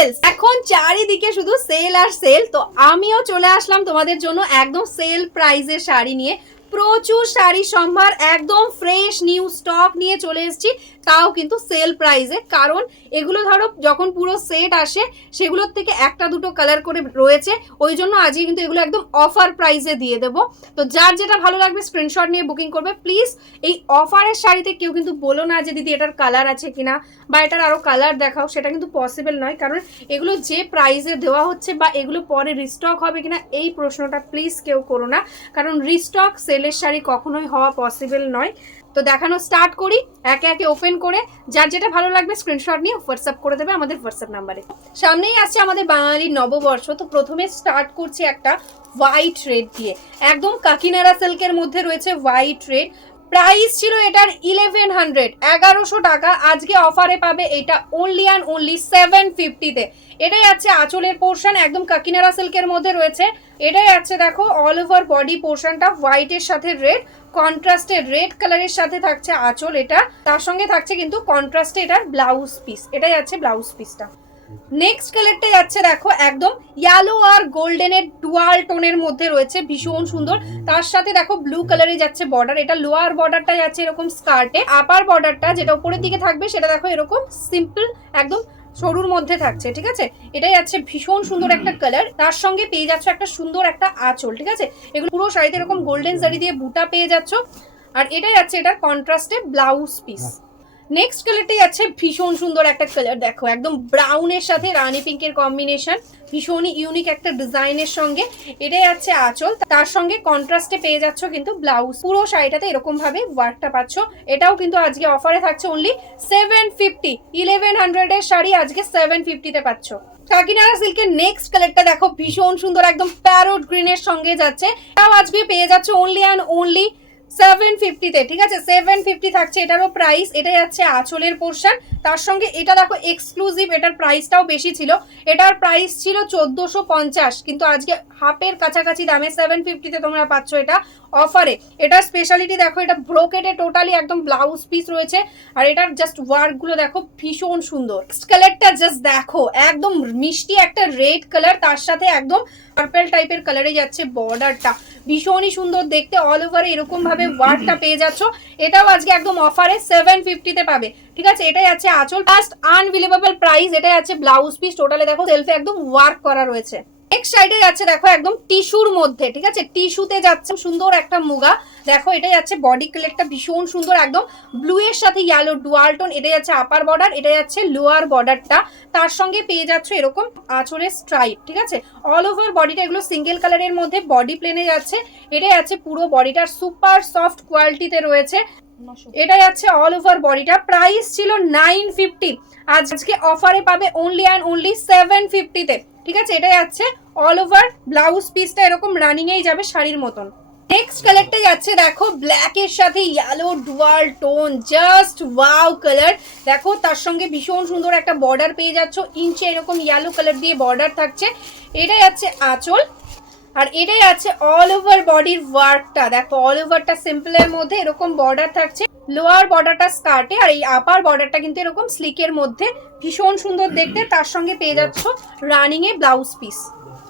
Sales, এখন চারিদিকে শুধু সেল আর সেল। তো আমিও চলে আসলাম তোমাদের জন্য একদম সেল প্রাইসের শাড়ি নিয়ে। প্রচুর শাড়ি সম্ভার, একদম ফ্রেশ নিউ স্টক নিয়ে চলে এসেছি, তাও কিন্তু সেল প্রাইসে। কারণ এগুলো ধরো যখন পুরো সেট আসে সেগুলোর থেকে একটা দুটো কালার করে রয়েছে, ওই জন্য আজকে কিন্তু এগুলো একদম অফার প্রাইসে দিয়ে দেবো। তো যার যেটা ভালো লাগবে স্ক্রিনশট নিয়ে বুকিং করবে প্লিজ। এই অফারের শাড়িতে কেউ কিন্তু বলো না যে দিদি এটার কালার আছে কিনা বা এটার আরও কালার দেখাও, সেটা কিন্তু পসিবল নয়। কারণ এগুলো যে প্রাইসে দেওয়া হচ্ছে বা এগুলো পরে রিস্টক হবে কিনা এই প্রশ্নটা প্লিজ কেউ করো না, কারণ রিস্টক সেলের শাড়ি কখনোই হওয়া পসিবল নয়। তো দেখানো স্টার্ট করি একে একে ওপেন করে। যার যেটা ভালো লাগবে স্ক্রিনশট নিয়ে হোয়াটসঅ্যাপ করে দেবে আমাদের হোয়াটসঅ্যাপ নাম্বারে। সামনেই আসছে আমাদের বাঙালির নববর্ষ, তো প্রথমে স্টার্ট করছি একটা হোয়াইট রেড দিয়ে। একদম কাকিনাড়া সিল্কের মধ্যে রয়েছে হোয়াইট রেড। প্রাইস ছিল এটার 1100 টাকা, আজকে অফারে পাবে এটা অনলি অ্যান্ড অনলি 750-তে। এটাই আছে আঁচলের পোর্শন, একদম কাকিনাড়া সিল্কের মধ্যে রয়েছে। এটাই আছে দেখো অল ওভার বডি পোর্শনটা হোয়াইটের সাথে রেড, কন্ট্রাস্টের রেড কালারের সাথে থাকছে আঁচল, এটা তার সঙ্গে থাকছে কিন্তু কন্ট্রাস্টে এটার ব্লাউজ পিস। এটাই আছে ব্লাউজ পিসটা। নেক্সট কালারটা যাচ্ছে দেখো একদম ইয়েলো আর গোল্ডেনের ডুয়াল টোনের মধ্যে রয়েছে, ভীষণ সুন্দর। তার সাথে দেখো ব্লু কালারে যাচ্ছে বর্ডার, এটা লোয়ার বর্ডারটা যাচ্ছে এরকম স্কার্টে, আপার বর্ডারটা যেটা উপরের দিকে থাকবে সেটা দেখো এরকম সিম্পল একদম সরুর মধ্যে থাকছে, ঠিক আছে। এটাই আছে ভীষণ সুন্দর একটা কালার, তার সঙ্গে পেয়ে যাচ্ছ একটা সুন্দর একটা আঁচল, ঠিক আছে। এগুলো পুরো শাড়িতে এরকম গোল্ডেন জারি দিয়ে বুটা পেয়ে যাচ্ছ। আর এটাই আছে এটার কন্ট্রাস্টে ব্লাউজ পিস। নেক্সট কালারটাই আছে ভীষণ সুন্দর একটা কালার, দেখো একদম ব্রাউনের সাথে রানী পিঙ্কের কম্বিনেশন, ভীষণই ইউনিক একটা ডিজাইনের সঙ্গে। এটাই আছে আঁচল, তার সঙ্গে কন্ট্রাস্টে পেয়ে যাচ্ছ কিন্তু ব্লাউজ। পুরো শাড়িটাতে এরকম ভাবে ওয়ার্কটা পাচ্ছ। এটাও কিন্তু আজকে অফারে থাকছে অনলি 750। 1100 এর শাড়ি আজকে 750-তে পাচ্ছ। কাকিনাড়া সিল্কের নেক্সট কালারটা দেখো ভীষণ সুন্দর, একদম প্যারোট গ্রিনের সঙ্গে যাচ্ছে, তাও আজকে পেয়ে যাচ্ছে অনলি অ্যান্ড অনলি 750-তে, ঠিক আছে। 750 থাকছে এটারও প্রাইস। এটাই আছে আঁচলের পোর্শন, তার সঙ্গে এটা দেখো এক্সক্লুসিভ, এটার প্রাইসটাও বেশি ছিল। এটার প্রাইস ছিল 1450, কিন্তু আজকে হাফের কাছাকাছি দামে 750-তে তোমরা পাচ্ছ এটা অফারে। এটার স্পেশালিটি দেখো, এটা ব্রোকেটে টোটালি একদম ব্লাউজ পিস রয়েছে, আর এটার জাস্ট ওয়ার্কগুলো দেখো ভীষণ সুন্দর। নেক্সট কালারটা জাস্ট দেখো একদম মিষ্টি একটা রেড কালার, তার সাথে একদম পার্পল টাইপের কালারে যাচ্ছে বর্ডারটা, ভীষণই সুন্দর দেখতে। অল ওভারে এরকম ভাবে ওয়ার্কটা পেয়ে যাচ্ছ। এটাও আজকে একদম অফারে 750-তে পাবে, ঠিক আছে। এটাই আছে আঁচল, ফার্স্ট আনবিলিভেবল প্রাইস। এটাই আছে ব্লাউজ পিস, টোটালে দেখো সেলফে একদম ওয়ার্ক করা রয়েছে। নেক্সট সাইডে যাচ্ছে দেখো একদম টিস্যুর মধ্যে, ঠিক আছে, টিস্যুতে যাচ্ছে সুন্দর একটা মুগা। দেখো এটাই আছে বডি কালারটা ভীষণ সুন্দর, একদম ব্লু এর সাথে ইয়েলো ডুয়াল টোন। এটাই আছে আপার বর্ডার, এটাই আছে লোয়ার বর্ডারটা, তার সঙ্গে পেয়ে যাচ্ছ এরকম আঁচলের স্ট্রাইপ, ঠিক আছে। অল ওভার বডিটা এগুলো সিঙ্গেল কালারের মধ্যে বডি প্লেনে যাচ্ছে। এটাই আছে পুরো বডিটার সুপার সফট কোয়ালিটিতে রয়েছে। এটাই আছে অল ওভার বডিটা, প্রাইস ছিল 950, আজকে অফারে পাবে অনলি অ্যান্ড অনলি 750-তে, ঠিক আছে। এটাই আছে অল ওভার ব্লাউজ পিসটা এরকম রানিং এই যাবে শাড়ির মতন। নেক্সট কালারটা যাচ্ছে দেখো ব্ল্যাক এর সাথে yellow dual tone, just wow colour. দেখো তার সঙ্গে ভীষণ সুন্দর একটা বর্ডার পেয়ে যাচ্ছ, ইঞ্চে এরকম ইয়েলো কালার দিয়ে বর্ডার থাকছে। এটাই আছে আঁচল, আর এটাই আছে অল ওভার বডির ওয়ার্কটা। দেখো অল ওভারটা সিম্পলের মধ্যে এরকম বর্ডার থাকছে, লোয়ার বর্ডারটা স্কার্টে, আর এই আপার বর্ডারটা কিন্তু এরকম স্লিকের মধ্যে, ভীষণ সুন্দর দেখতে। তার সঙ্গে পেয়ে যাচ্ছ রানিং এ ব্লাউজ পিস।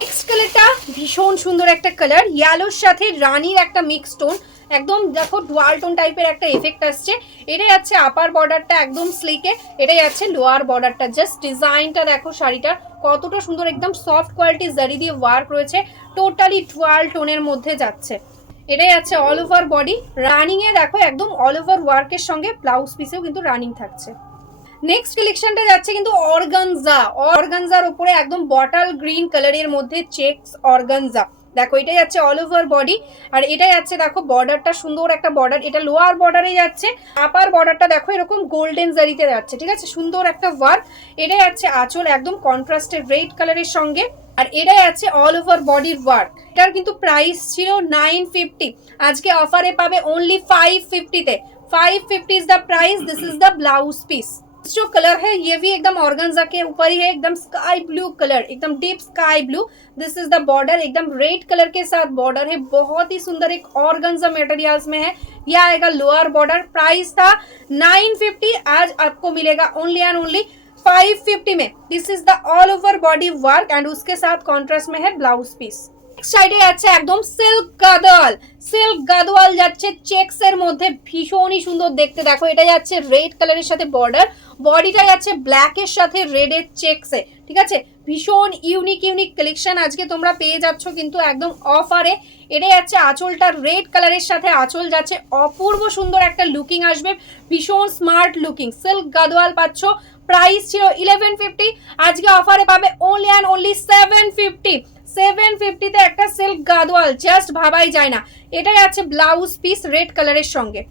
নেক্সট কালারটা ভীষণ সুন্দর একটা কালার, ইয়েলোর সাথে রানির একটা মিক্স টোন, একদম দেখো ডুয়াল টোন টাইপের একটা এফেক্ট আসছে। এটাই আছে আপার বর্ডারটা একদম স্লিকে, এটাই আছে লোয়ার বর্ডারটা। জাস্ট ডিজাইনটা দেখো শাড়িটার কতটা সুন্দর, একদম সফট কোয়ালিটি জারি দিয়ে ওয়ার্ক রয়েছে, টোটালি ডুয়াল টোনের মধ্যে যাচ্ছে। এটাই আছে অল ওভার বডি, রানিং এ দেখো একদম অল ওভার ওয়ার্কের সঙ্গে ব্লাউজ পিসেও কিন্তু রানিং থাকছে। নেক্সট কালেকশনটা যাচ্ছে কিন্তু অর্গানজা, অর্গানজার উপরে একদম বটল গ্রিন কালারের মধ্যে চেকস অর্গানজা। দেখো এটাই যাচ্ছে অল ওভার বডি, আর এটাই যাচ্ছে দেখো বর্ডারটা সুন্দর একটা বর্ডার, এটা লোয়ার বর্ডারে যাচ্ছে। আপার বর্ডারটা দেখো এরকম গোল্ডেন জারিতে যাচ্ছে, ঠিক আছে, সুন্দর একটা ওয়ার্ক। এটাই যাচ্ছে আঁচল একদম কন্ট্রাস্টেড রেড কালারের সঙ্গে, আর এটাই আছে অল ওভার বডির ওয়ার্ক। এটার কিন্তু প্রাইস ছিল 950, আজকে অফারে পাবে অনলি 550-তে। 550 is the price, this is the blouse piece. जो कलर है ये भी एकदम ऑर्गेन्जा के ऊपर ही है, एकदम स्काई ब्लू कलर, एकदम deep sky blue. This is the border, एकदम रेड कलर के साथ बॉर्डर है, बहुत ही सुंदर एक ऑर्गेन्जा मटेरियल्स में है। यह आएगा लोअर बॉर्डर, प्राइस था 950, आज आपको मिलेगा ओनली एंड ओनली 550 में this is the all over body work and उसके साथ कॉन्ट्रास्ट में है ब्लाउज পিস। সাইডে যাচ্ছে একদম সিল্ক গাদোয়াল, সিল্ক গাদোয়াল যাচ্ছে চেকস এর মধ্যে, ভীষণই সুন্দর দেখতে। দেখো এটা যাচ্ছে রেড কালারের সাথে বর্ডার, বডিটা যাচ্ছে ব্ল্যাক এর সাথে রেড এর চেকসে, ঠিক আছে। ভীষণ ইউনিক ইউনিক কালেকশন আজকে তোমরা পেয়ে যাচ্ছ কিন্তু একদম অফারে। এটা যাচ্ছে আঁচলটা রেড কালারের সাথে আঁচল যাচ্ছে, অপূর্ব সুন্দর একটা লুকিং আসবে, ভীষণ স্মার্ট লুকিং। সিল্ক গাদোয়াল পাচ্ছ, প্রাইস ছিল 1150, আজকে অফারে পাবে অনলি অ্যান্ড অনলি 750। 750 তে একটা সিল্ক গাদোয়াল, জাস্ট ভাবাই যায় না। এটাই আছে ব্লাউজ পিস রেড কালারের সঙ্গে।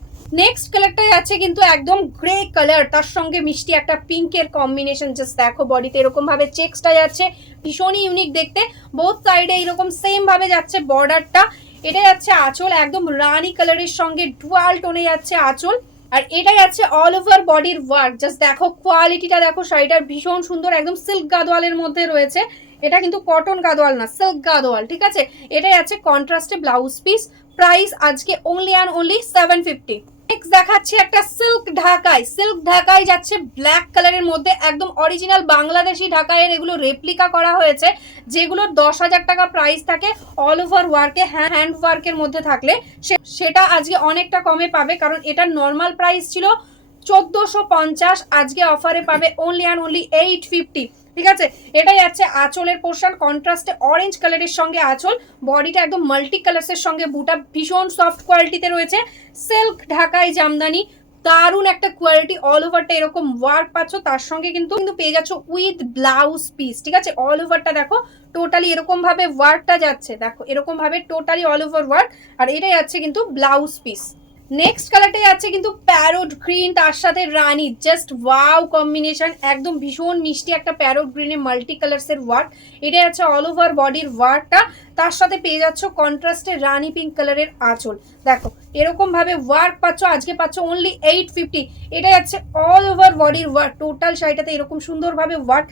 নেক্সট কালারটা যাচ্ছে কিন্তু একদম গ্রে কালার, তার সঙ্গে মিষ্টি একটা পিঙ্কের কম্বিনেশন। জাস্ট দেখো বডিতে এরকম ভাবে চেকসটা যাচ্ছে, ভীষণই ইউনিক দেখতে। বোথ সাইডে এরকম সেম ভাবে যাচ্ছে বর্ডারটা। এটা যাচ্ছে আঁচল, একদম রানি কালারের সঙ্গে ডুয়াল টোনে যাচ্ছে আঁচল। আর এটা যাচ্ছে অল ওভার বডির ওয়ার্ক। জাস্ট দেখো কোয়ালিটিটা, দেখো শাড়িটার ভীষণ সুন্দর, একদম সিল্ক গাদোয়ালের মধ্যে রয়েছে। এটা কিন্তু কটন গাদোয়াল না, সিল্ক গাদোয়াল, ঠিক আছে। এটা যাচ্ছে কন্ট্রাস্টে ব্লাউজ পিস, প্রাইস আজকে অনলি অ্যান্ড অনলি 750। নেক্সট দেখাচ্ছি একটা সিল্ক ঢাকাই। সিল্ক ঢাকাই যাচ্ছে ব্ল্যাক কালারের মধ্যে, একদম অরিজিনাল বাংলাদেশি ঢাকাইয়ের এগুলো রেপ্লিকা করা হয়েছে, যেগুলো 10,000 টাকা প্রাইস থাকে অল ওভার ওয়ার্কে, হ্যান্ড ওয়ার্কের মধ্যে থাকলে সেটা আজকে অনেকটা কমে পাবে, কারণ এটার নর্মাল প্রাইস ছিল 1450, আজকে অফারে পাবে অনলি অ্যান্ড অনলি 850, ঠিক আছে। এটা যাচ্ছে আঁচলের পোর্শন, কন্ট্রাস্টে অরেঞ্জ কালারের সঙ্গে আঁচল, বডিটা একদম মাল্টি কালার্সের সঙ্গে বুটা, ভীষণ সফট কোয়ালিটিতে রয়েছে। সিল্ক ঢাকাই জামদানি, দারুণ একটা কোয়ালিটি। অল ওভারটা এরকম ওয়ার্ক পাচ্ছ, তার সঙ্গে কিন্তু পেয়ে যাচ্ছ উইথ ব্লাউজ পিস, ঠিক আছে। অল ওভারটা দেখো টোটালি এরকম ভাবে ওয়ার্কটা যাচ্ছে, দেখো এরকম ভাবে টোটালি অল ওভার ওয়ার্ক। আর এটা যাচ্ছে কিন্তু ব্লাউজ পিস। নেক্সট কালারটা যাচ্ছে কিন্তু প্যারোট গ্রিন, তার সাথে রানি, জাস্ট ওয়াও কম্বিনেশন, একদম ভীষণ মিষ্টি একটা প্যারোট গ্রিনে মাল্টি কালার্স এর ওয়ার্ক। এটা যাচ্ছে অল ওভার বডির ওয়ার্কটা, তার সাথে পেয়ে যাচ্ছ কন্ট্রাস্টে রানি পিঙ্ক কালারের আঁচল। দেখো এরকম ভাবে ওয়ার্ক পাচ্ছ, আজকে পাচ্ছ অনলি 850। এটা যাচ্ছে অল ওভার বডির ওয়ার্ক, টোটাল শাড়িটাতে এরকম সুন্দরভাবে ওয়ার্ক।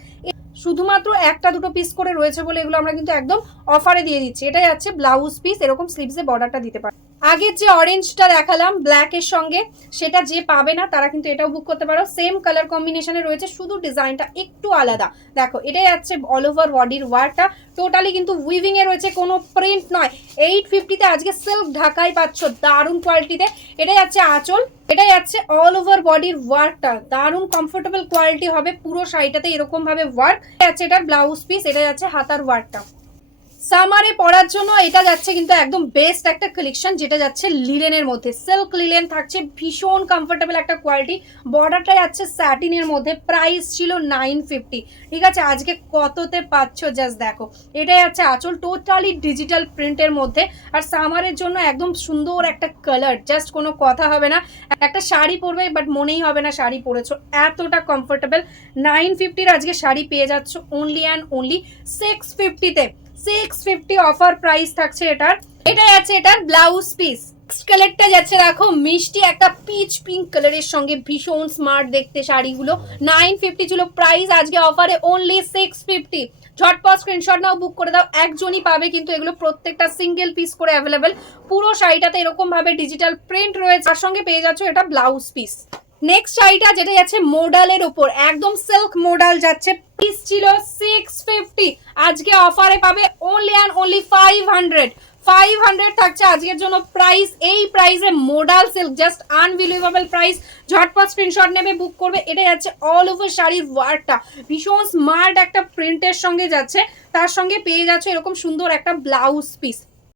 শুধুমাত্র একটা দুটো পিস করে রয়েছে বলে এগুলো আমরা কিন্তু একদম অফারে দিয়ে দিচ্ছি। এটা যাচ্ছে ব্লাউজ পিস, এরকম স্লিভসে বর্ডারটা দিতে পারে। আগের যে অরেঞ্জটা দেখালাম ব্ল্যাক এর সঙ্গে, সেটা যে পাবে না তারা কিন্তু এটাও বুক করতে পারো, সেম কালার কম্বিনেশনে রয়েছে, শুধু ডিজাইনটা একটু আলাদা। দেখো এটা যাচ্ছে অল ওভার বডির ওয়ার্কটা, টোটালি কিন্তু উইভিং এ রয়েছে, কোনো প্রিন্ট নয়। 850 তে আজকে সিল্ক ঢাকাই পাচ্ছ, দারুণ কোয়ালিটিতে। এটা যাচ্ছে আঁচল, এটা যাচ্ছে অল ওভার বডির ওয়ার্কটা, দারুণ কমফোর্টেবল কোয়ালিটি হবে পুরো শাড়িটাতে এরকম ভাবে ওয়ার্ক। যাচ্ছে এটার ব্লাউজ পিস, এটা যাচ্ছে হাতার ওয়ার্কটা। সামারে পরার জন্য এটা যাচ্ছে কিন্তু একদম বেস্ট একটা কালেকশন, যেটা যাচ্ছে লিলেনের মধ্যে, সিল্ক লিলেন থাকছে, ভীষণ কমফোর্টেবল একটা কোয়ালিটি। বর্ডারটা যাচ্ছে স্যাটিনের মধ্যে, প্রাইস ছিল 950, ঠিক আছে। আজকে কততে পাচ্ছ জাস্ট দেখো। এটা যাচ্ছে আঁচল, টোটালি ডিজিটাল প্রিন্টের মধ্যে, আর সামারের জন্য একদম সুন্দর একটা কালার, জাস্ট কোনো কথা হবে না। একটা শাড়ি পরবে বাট মনেই হবে না শাড়ি পরেছো, এতটা কমফোর্টেবল। 950-র আজকে শাড়ি পেয়ে যাচ্ছ অনলি অ্যান্ড অনলি 650-তে। 650 অফার প্রাইস থাকছে এটার। এটা যাচ্ছে এটার ব্লাউজ পিস। কালারটা যাচ্ছে দেখো মিষ্টি একটা পিচ পিঙ্ক কালারের সঙ্গে, ভীষণ স্মার্ট দেখতে শাড়িগুলো। 950 ছিল প্রাইস, আজকে অফারে অনলি 650। ঝটপট স্ক্রিনশট নাও, বুক করে দাও, একজনই পাবে কিন্তু এগুলো প্রত্যেকটা সিঙ্গেল পিস করে অ্যাভেলেবেল। পুরো শাড়িটাতে এরকম ভাবে ডিজিটাল প্রিন্ট রয়েছে, তার সঙ্গে পেয়ে যাচ্ছ এটা ব্লাউজ পিস। নেক্সট শাড়িটা যেটা যাচ্ছে মোডালের উপর, একদম সিল্ক মোডাল যাচ্ছে, পিস ছিল 650, আজকে অফারে পাবে অনলি অ্যান্ড অনলি 500। 500 থাকছে আজকের জন্য প্রাইস। এই প্রাইসে modal silk, just unbelievable price. ঝটপট স্ক্রিনশট নেবে, বুক করবে। এটা যাচ্ছে অল ওভার শাড়ির ওয়ার্কটা, ভীষণ স্মার্ট একটা প্রিন্টের সঙ্গে যাচ্ছে, তার সঙ্গে পেয়ে যাচ্ছে এরকম সুন্দর একটা ব্লাউজ পিস।